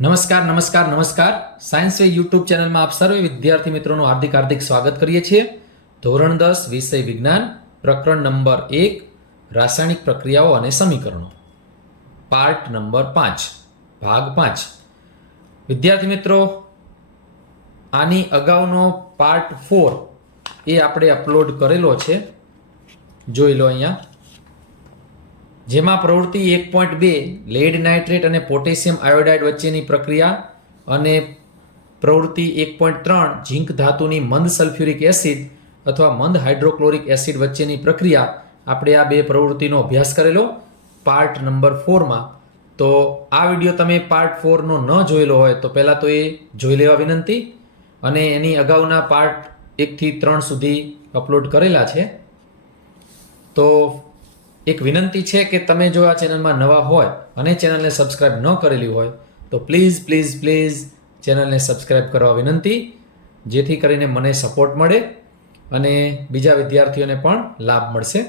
નમસ્કાર નમસ્કાર નમસ્કાર સાયન્સ વે યુટ્યુબ ચેનલમાં આપ સર્વે વિદ્યાર્થી મિત્રોનું હાર્દિક હાર્દિક સ્વાગત કરીએ છીએ. ધોરણ 10 વિષય વિજ્ઞાન પ્રકરણ નંબર 1 રાસાયણિક પ્રક્રિયાઓ અને સમીકરણો પાર્ટ નંબર 5 ભાગ 5. વિદ્યાર્થી મિત્રો, આની અગાઉનો પાર્ટ 4 એ આપણે અપલોડ કરેલો છે, જોઈ લો અહીંયા, જેમાં પ્રવૃત્તિ 1.2 લેડ નાઇટ્રેટ અને પોટેશિયમ આયોડાઇડ વચ્ચેની પ્રક્રિયા અને પ્રવૃત્તિ 1.3 ઝીંક ધાતુની મંદ સલ્ફ્યુરિક એસિડ અથવા મંદ હાઇડ્રોક્લોરિક એસિડ વચ્ચેની પ્રક્રિયા, આપણે આ બે પ્રવૃત્તિનો અભ્યાસ કરેલો પાર્ટ નંબર 4માં. તો આ વિડીયો તમે પાર્ટ 4નો ન જોયેલો હોય તો પહેલાં તો એ જોઈ લેવા વિનંતી, અને એની અગાઉના પાર્ટ 1 થી 3 સુધી અપલોડ કરેલા છે. તો એક વિનંતી છે કે તમે જો આ ચેનલમાં નવા હોય અને ચેનલને સબસ્ક્રાઇબ ન કરેલી હોય તો પ્લીઝ પ્લીઝ પ્લીઝ ચેનલને સબસ્ક્રાઇબ કરવા વિનંતી, જેથી કરીને મને સપોર્ટ મળે અને બીજા વિદ્યાર્થીઓને પણ લાભ મળશે.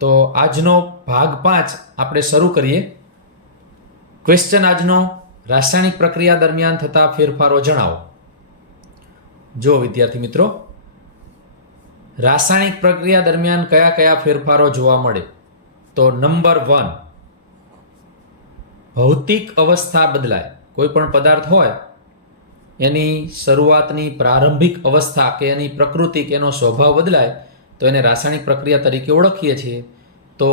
તો આજનો ભાગ 5 આપણે શરૂ કરીએ. ક્વેશ્ચન આજનો: રાસાયણિક પ્રક્રિયા દરમિયાન થતા ફેરફારો જણાવો. જો વિદ્યાર્થી મિત્રો, રાસાયણિક પ્રક્રિયા દરમિયાન કયા કયા ફેરફારો જોવા મળે? તો નંબર 1, ભૌતિક અવસ્થા બદલાય. કોઈ પણ પદાર્થ હોય એની શરૂઆતની પ્રારંભિક અવસ્થા કે એની પ્રકૃતિ કે એનો સ્વભાવ બદલાય તો એને રાસાયણિક પ્રક્રિયા તરીકે ઓળખીએ છીએ. તો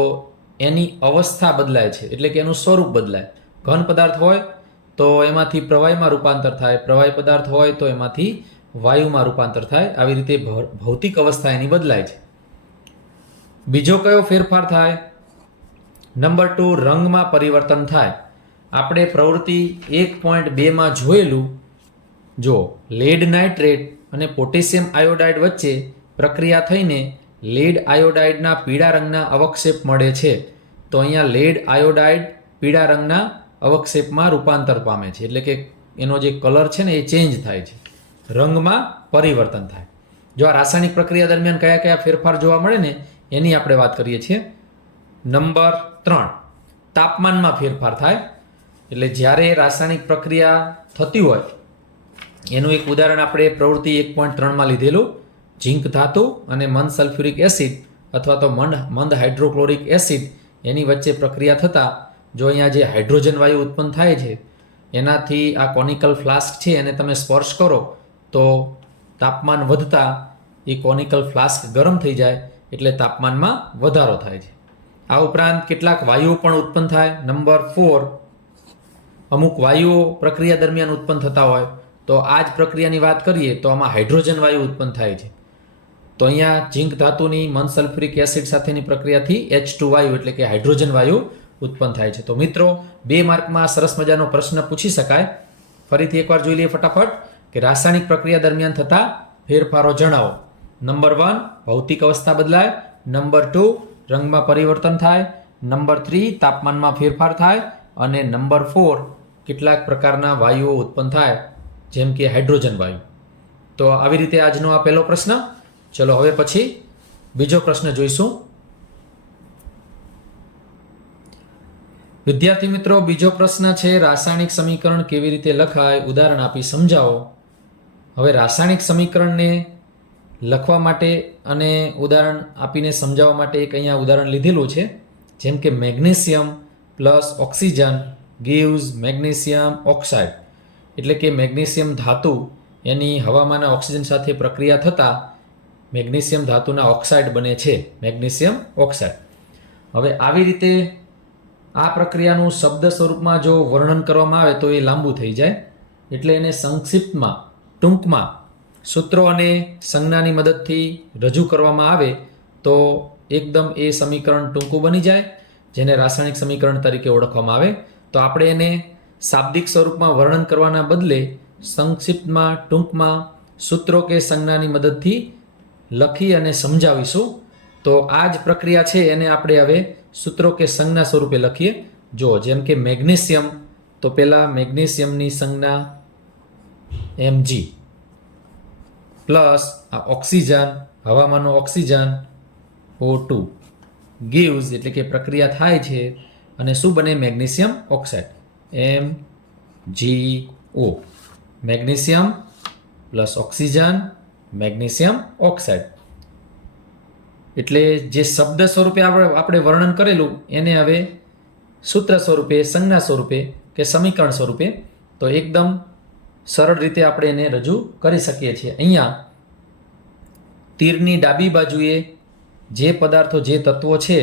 એની અવસ્થા બદલાય છે એટલે કે એનું સ્વરૂપ બદલાય. ઘન પદાર્થ હોય તો એમાંથી પ્રવાહીમાં રૂપાંતર થાય, પ્રવાહી પદાર્થ હોય તો એમાંથી વાયુમાં રૂપાંતર થાય. આવી રીતે ભૌતિક અવસ્થા એની બદલાય છે. બીજો કયો ફેરફાર થાય? નંબર 2, રંગમાં પરિવર્તન થાય. આપણે પ્રવૃત્તિ 1.2માં જોયેલું, જો લેડ નાઇટ્રેટ અને પોટેશિયમ આયોડાઇડ વચ્ચે પ્રક્રિયા થઈને લેડ આયોડાઇડના પીળા રંગના અવક્ષેપ મળે છે. તો અહીંયા લેડ આયોડાઇડ પીળા રંગના અવક્ષેપમાં રૂપાંતર પામે છે, એટલે કે એનો જે કલર છે ને એ ચેન્જ થાય છે, રંગમાં પરિવર્તન થાય. જો આ રાસાયણિક પ્રક્રિયા દરમિયાન કયા કયા ફેરફાર જોવા મળે ને એની આપણે વાત કરીએ છીએ. નંબર 3, તાપમાનમાં ફેરફાર થાય. એટલે જ્યારે રાસાયણિક પ્રક્રિયા થતી હોય એનું એક ઉદાહરણ આપણે પ્રવૃત્તિ 1.3માં લીધેલું, ઝીંક ધાતુ અને મંદ સલ્ફ્યુરિક એસિડ અથવા તો મંદ હાઇડ્રોક્લોરિક એસિડ એની વચ્ચે પ્રક્રિયા થતાં જો અહીંયા જે હાઇડ્રોજન વાયુ ઉત્પન્ન થાય છે એનાથી આ કોનિકલ ફ્લાસ્ક છે એને તમે સ્પર્શ કરો તો તાપમાન વધતા એ કોનિકલ ફ્લાસ્ક ગરમ થઈ જાય, એટલે તાપમાનમાં વધારો થાય છે. આ ઉપરાંત કેટલાક વાયુઓ પણ ઉત્પન્ન થાય. નંબર 4, અમુક વાયુઓ પ્રક્રિયા દરમિયાન ઉત્પન્ન થતા હોય તો આ જ પ્રક્રિયાની વાત કરીએ તો આમાં હાઇડ્રોજન વાયુ ઉત્પન્ન થાય છે. તો અહીંયા ઝીંક ધાતુની મંદ સલ્ફ્યુરિક એસિડ સાથેની પ્રક્રિયાથી H2 વાયુ એટલે કે હાઇડ્રોજન વાયુ ઉત્પન્ન થાય છે. તો મિત્રો, 2 માર્કમાં સરસ મજાનો પ્રશ્ન પૂછી શકાય. ફરીથી એકવાર જોઈ લઈએ ફટાફટ કે રાસાયણિક પ્રક્રિયા દરમિયાન થતા ફેરફારો જણાવો. નંબર 1, ભૌતિક અવસ્થા બદલાય. નંબર 2, રંગમાં પરિવર્તન થાય. નંબર 3, તાપમાનમાં ફેરફાર થાય. અને નંબર 4, કેટલાક પ્રકારના વાયુઓ ઉત્પન્ન થાય જેમ કે હાઇડ્રોજન વાયુ. તો આવી રીતે આજનો આ પહેલો પ્રશ્ન. ચલો હવે પછી બીજો પ્રશ્ન જોઈશું. વિદ્યાર્થી મિત્રો, બીજો પ્રશ્ન છે રાસાયણિક સમીકરણ કેવી રીતે લખાય, ઉદાહરણ આપી સમજાવો. હવે રાસાયણિક સમીકરણને લખવા માટે અને ઉદાહરણ આપીને સમજાવવા માટે એક અહીંયા ઉદાહરણ લીધેલું છે, જેમ કે magnesium plus oxygen gives magnesium oxide. એટલે કે મેગ્નેશિયમ ધાતુ એની હવામાંના ઓક્સિજન સાથે પ્રક્રિયા થતાં મેગ્નેશિયમ ધાતુના ઓક્સાઇડ બને છે, મેગ્નેશિયમ ઓક્સાઇડ. હવે આવી રીતે આ પ્રક્રિયાનું શબ્દ સ્વરૂપમાં જો વર્ણન કરવામાં આવે તો એ લાંબુ થઈ જાય, એટલે એને સંક્ષિપ્તમાં, ટૂંકમાં સૂત્રો અને સંજ્ઞાની મદદથી રજૂ કરવામાં આવે તો એકદમ એ સમીકરણ ટૂંકું બની જાય, જેને રાસાયણિક સમીકરણ તરીકે ઓળખવામાં આવે. તો આપણે એને શાબ્દિક સ્વરૂપમાં વર્ણન કરવાના બદલે સંક્ષિપ્તમાં, ટૂંકમાં સૂત્રો કે સંજ્ઞાની મદદથી લખી અને સમજાવીશું. તો આ જ પ્રક્રિયા છે એને આપણે હવે સૂત્રો કે સંજ્ઞા સ્વરૂપે લખીએ. જો જેમ કે મેગ્નેશિયમ, તો પહેલાં મેગ્નેશિયમની સંજ્ઞા Mg પ્લસ આ ઓક્સિજન, હવામાંનો ઓક્સિજન O2 ગીવ્સ એટલે કે પ્રક્રિયા થાય છે અને શું બને? Magnesium oxide, GO, magnesium plus oxygen, magnesium oxide. એટલે જે શબ્દ સ્વરૂપે આપણે વર્ણન કરેલું એને હવે સૂત્ર સ્વરૂપે, સંજ્ઞા સ્વરૂપે કે સમીકરણ સ્વરૂપે તો એકદમ સરળ રીતે આપણે એને રજૂ કરી શકીએ છીએ. અહીંયા તીરની ડાબી બાજુએ જે પદાર્થો, જે તત્વો છે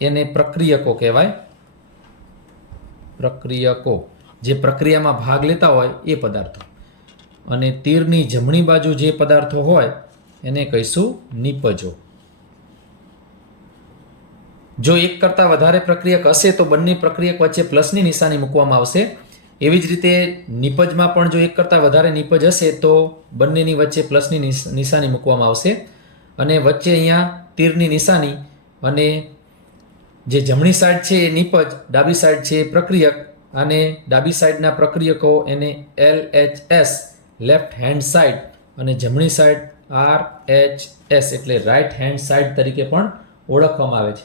એને પ્રક્રિયકો કહેવાય. પ્રક્રિયકો, જે પ્રક્રિયામાં ભાગ લેતા હોય એ પદાર્થો. અને તીરની જમણી બાજુ જે પદાર્થો હોય એને કહીશું નિપજો. જો એક કરતાં વધારે પ્રક્રિયક હશે તો બંને પ્રક્રિયક વચ્ચે પ્લસની નિશાની મૂકવામાં આવશે. એવી જ રીતે નિપજમાં પણ જો એક કરતાં વધારે નિપજ હશે તો બંનેની વચ્ચે પ્લસની નિશાની મૂકવામાં આવશે. અને વચ્ચે અહીંયા તીરની નિશાની, અને જે જમણી સાઈડ છે એ નિપજ, ડાબી સાઈડ છે એ પ્રક્રિયક, અને ડાબી સાઈડના પ્રક્રિયકો એને LHS લેફ્ટ હેન્ડ સાઈડ, અને જમણી સાઈડ RHS એટલે રાઈટ હેન્ડ સાઈડ તરીકે પણ ઓળખવામાં આવે છે.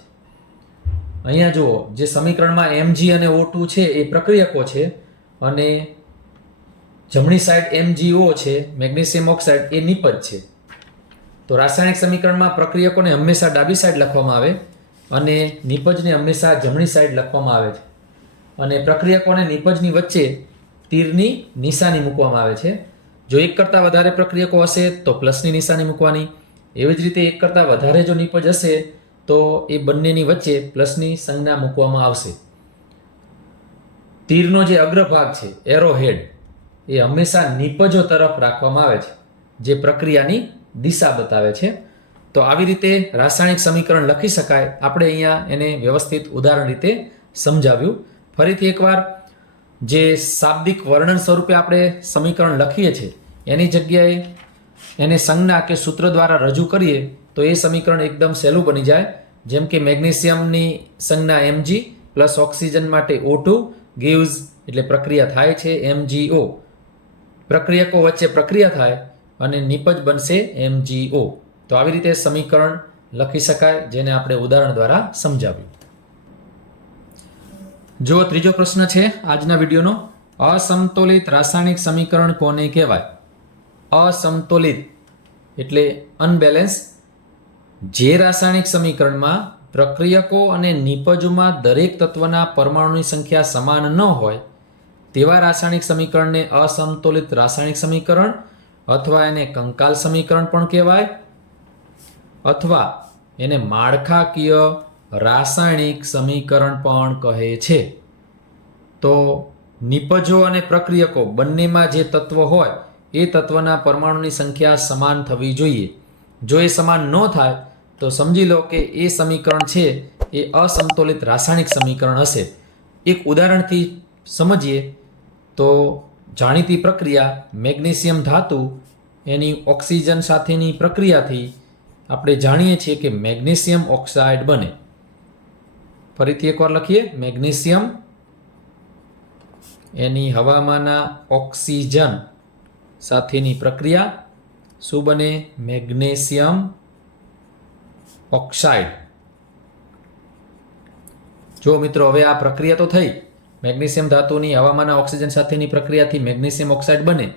અહીંયા જુઓ, જે સમીકરણમાં Mg અને O2 છે એ પ્રક્રિયકો છે, અને જમણી સાઈડ MgO છે, મેગ્નેશિયમ ઓક્સાઇડ, એ નિપજ છે. તો રાસાયણિક સમીકરણમાં પ્રક્રિયકોને હંમેશા ડાબી સાઈડ લખવામાં આવે અને નિપજને હંમેશા જમણી સાઈડ લખવામાં આવે છે. અને પ્રક્રિયકોને નિપજની વચ્ચે તીરની નિશાની મૂકવામાં આવે છે. જો એક કરતાં વધારે પ્રક્રિયકો હશે તો પ્લસની નિશાની મૂકવાની. એવી જ રીતે એક કરતાં વધારે જો નિપજ હશે તો એ બંનેની વચ્ચે પ્લસની સંજ્ઞા મૂકવામાં આવશે. તીરનો જે અગ્રભાગ છે, એરો હેડ, એ હંમેશા નિપજો તરફ રાખવામાં આવે છે, જે પ્રક્રિયાની દિશા બતાવે છે. તો આવી રીતે રાસાયણિક સમીકરણ લખી શકાય. આપણે અહીંયા એને વ્યવસ્થિત ઉદાહરણ રીતે સમજાવ્યું. ફરીથી એકવાર, જે શાબ્દિક વર્ણન સ્વરૂપે આપણે સમીકરણ લખીએ છીએ એની જગ્યાએ એને સંજ્ઞા કે સૂત્ર દ્વારા રજૂ કરીએ તો એ સમીકરણ એકદમ સહેલું બની જાય. જેમ કે મેગ્નેશિયમની સંજ્ઞા Mg પ્લસ ઓક્સિજન માટે O2 gives એટલે પ્રક્રિયા થાય છે MgO. પ્રક્રિયકો વચ્ચે પ્રક્રિયા થાય અને નિપજ બનશે MgO. તો આવી રીતે સમીકરણ લખી શકાય, જેને આપણે ઉદાહરણ દ્વારા સમજાવ્યું. જો ત્રીજો પ્રશ્ન છે આજના વિડીયોનો, અસમતોલિત રાસાયણિક સમીકરણ કોને કહેવાય? અસમતોલિત એટલે અનબેલેન્સ. જે રાસાયણિક સમીકરણમાં પ્રક્રિયકો અને નિપજોમાં દરેક તત્વના પરમાણુની સંખ્યા સમાન ન હોય તેવા રાસાયણિક સમીકરણને અસમતોલિત રાસાયણિક સમીકરણ અથવા એને કંકાલ સમીકરણ પણ કહેવાય, અથવા એને માળખાકીય રાસાયણિક સમીકરણ પણ કહે છે. તો નિપજો અને પ્રક્રિયકો બંનેમાં જે તત્વ હોય એ તત્વના પરમાણુની સંખ્યા સમાન થવી જોઈએ. જો એ સમાન ન થાય તો સમજી લો કે એ સમીકરણ છે એ અસમતોલિત રાસાયણિક સમીકરણ હશે. એક ઉદાહરણથી સમજીએ તો જાણીતી પ્રક્રિયા મેગ્નેશિયમ ધાતુ એની ઓક્સિજન સાથેની પ્રક્રિયાથી આપણે જાણીએ છીએ કે મેગ્નેશિયમ ઓક્સાઇડ બને. ફરીથી એકવાર લખીએ, મેગ્નેશિયમ એની હવામાંના ઓક્સિજન સાથેની પ્રક્રિયા શું બને? Magnesium oxide. જો મિત્રો, હવે આ પ્રક્રિયા તો થઈ, મેગ્નેશિયમ ધાતુની હવામાંના ઓક્સિજન સાથેની પ્રક્રિયાથી મેગ્નેશિયમ ઓક્સાઇડ બને.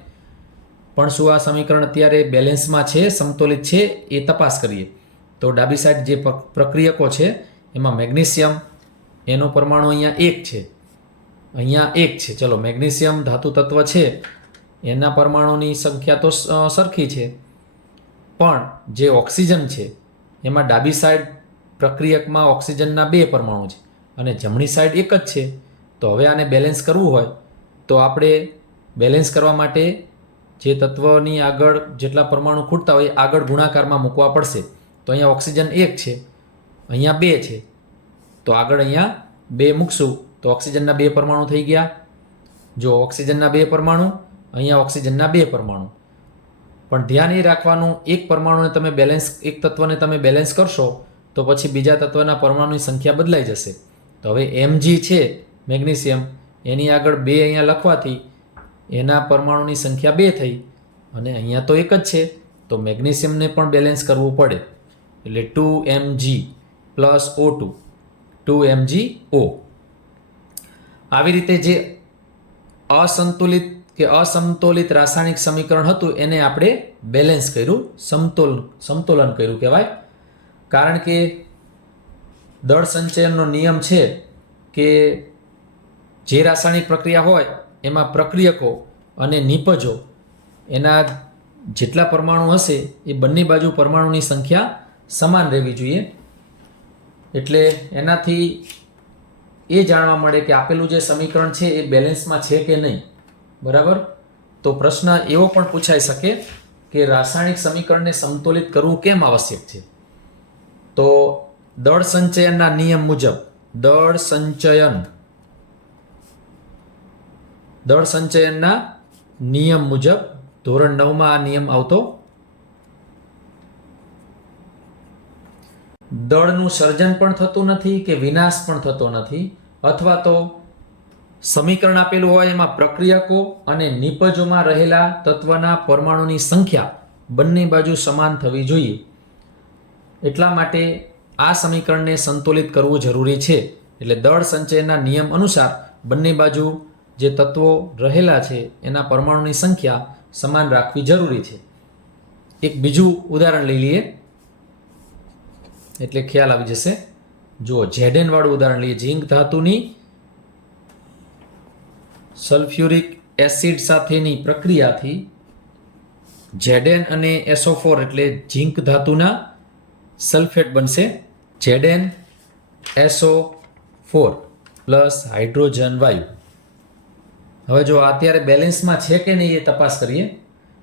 પણ શું આ સમીકરણ અત્યારે બેલેન્સમાં છે, સમતોલિત છે? એ તપાસ કરીએ. તો ડાબી સાઈડ જે પ્રક્રિયકો છે એમાં મેગ્નેશિયમ એનો પરમાણુ અહીંયા 1 છે, અહીંયા 1 છે. ચલો, મેગ્નેશિયમ ધાતુ તત્વ છે એના પરમાણુની સંખ્યા તો સરખી છે, પણ જે ઓક્સિજન છે એમાં ડાબી સાઈડ પ્રક્રિયકમાં ઓક્સિજનના 2 પરમાણુ છે અને જમણી સાઈડ 1 જ છે. તો હવે આને બેલેન્સ કરવું હોય તો આપણે બેલેન્સ કરવા માટે જે તત્વની આગળ જેટલા પરમાણુ ખૂટતા હોય આગળ ગુણાકારમાં મૂકવા પડશે. તો અહીંયા ઓક્સિજન 1 છે, અહીંયા 2 છે, તો આગળ અહીંયા 2 મૂકશું તો ઓક્સિજનના 2 પરમાણુ થઈ ગયા. જો ઓક્સિજનના 2 પરમાણુ, અહીંયા ઓક્સિજનના 2 પરમાણુ. પણ ધ્યાન એ રાખવાનું, એક પરમાણુને તમે બેલેન્સ, એક તત્વને તમે બેલેન્સ કરશો તો પછી બીજા તત્વના પરમાણુની સંખ્યા બદલાઈ જશે. તો હવે Mg છે મેગ્નેશિયમ, એની આગળ 2 અહીંયા લખવાથી એના પરમાણુની સંખ્યા 2 થઈ, અને અહીંયા તો 1 જ છે, તો મેગ્નેશિયમને પણ બેલેન્સ કરવું પડે. એટલે 2Mg પ્લસ O2, 2MgO. આવી રીતે જે અસંતુલિત કે અસમતોલિત રાસાયણિક સમીકરણ હતું એને આપણે બેલેન્સ કર્યું, સમતોલન કર્યું કહેવાય. કારણ કે દળ સંચયનનો નિયમ છે કે જે રાસાયણિક પ્રક્રિયા હોય એમાં પ્રક્રિયકો અને નિપજો એના જેટલા પરમાણુ હશે એ બંને બાજુ પરમાણુની સંખ્યા સમાન રહેવી જોઈએ. એટલે એનાથી એ જાણવા મળે કે આપેલું જે સમીકરણ છે એ બેલેન્સમાં છે કે નહીં. બરાબર. તો પ્રશ્ન એવો પણ પૂછાઈ શકે કે રાસાયણિક સમીકરણને સમતોલિત કરવું કેમ આવશ્યક છે. તો દળ સંચયનના નિયમ મુજબ દળ સંચયનના નિયમ મુજબ ધોરણ 9માં આ નિયમ આવતો. દળનું સર્જન પણ થતું નથી કે વિનાશ પણ થતો નથી, અથવા તો સમીકરણ આપેલું હોય એમાં પ્રક્રિયકો અને નિપજોમાં રહેલા તત્વના પરમાણુની સંખ્યા બંને બાજુ સમાન થવી જોઈએ. એટલા માટે આ સમીકરણને સંતુલિત કરવું જરૂરી છે. એટલે દળ સંચયનના નિયમ અનુસાર બંને બાજુ જે તત્વો રહેલા છે એના પરમાણુની સંખ્યા સમાન રાખવી જરૂરી છે. એક બીજું ઉદાહરણ લઈ લઈએ એટલે ખ્યાલ આવી જશે. જુઓ, Zn વાળું ઉદાહરણ લઈએ. ઝીંક ધાતુની સલ્ફ્યુરિક એસિડ સાથેની પ્રક્રિયાથી Zn અને SO4 એટલે ઝીંક ધાતુના સલ્ફેટ બનશે. ZnSO4 પ્લસ હાઇડ્રોજન વાયુ. હવે જો અત્યારે બેલેન્સમાં છે કે નહીં એ તપાસ કરીએ.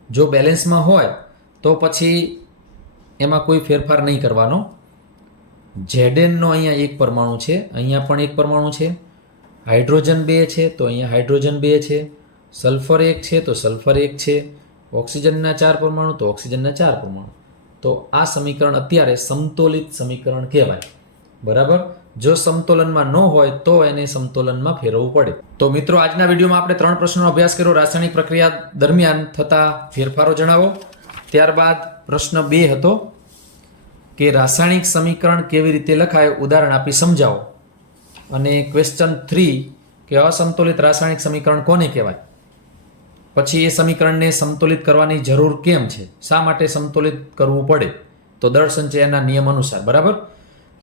જો બેલેન્સમાં હોય તો પછી એમાં કોઈ ફેરફાર નહીં કરવાનો. Znનો અહીંયા એક પરમાણુ છે, અહીંયા પણ એક પરમાણુ છે. હાઇડ્રોજન 2 છે તો અહીંયા હાઇડ્રોજન 2 છે. સલ્ફર 1 છે તો સલ્ફર 1 છે. ઓક્સિજનના 4 પરમાણુ તો ઓક્સિજનના 4 પરમાણુ. તો આ સમીકરણ અત્યારે સમતોલિત સમીકરણ કહેવાય. બરાબર. જો સમતોલનમાં ન હોય તો એને સમતોલનમાં ફેરવવું પડે. તો મિત્રો, આજના વિડીયોમાં આપણે 3 પ્રશ્નોનો અભ્યાસ કર્યો. રાસાયણિક પ્રક્રિયા દરમિયાન થતા ફેરફારો જણાવો. ત્યારબાદ પ્રશ્ન 2 હતો કે રાસાયણિક સમીકરણ કેવી રીતે લખાય ઉદાહરણ આપી સમજાવો. અને ક્વેશ્ચન 3 કે અસંતુલિત રાસાયણિક સમીકરણ કોને કહેવાય. પછી એ સમીકરણને સમતોલિત કરવાની જરૂર કેમ છે, શા માટે સમતોલિત કરવું પડે, તો દળ સંચયનના નિયમ અનુસાર. બરાબર.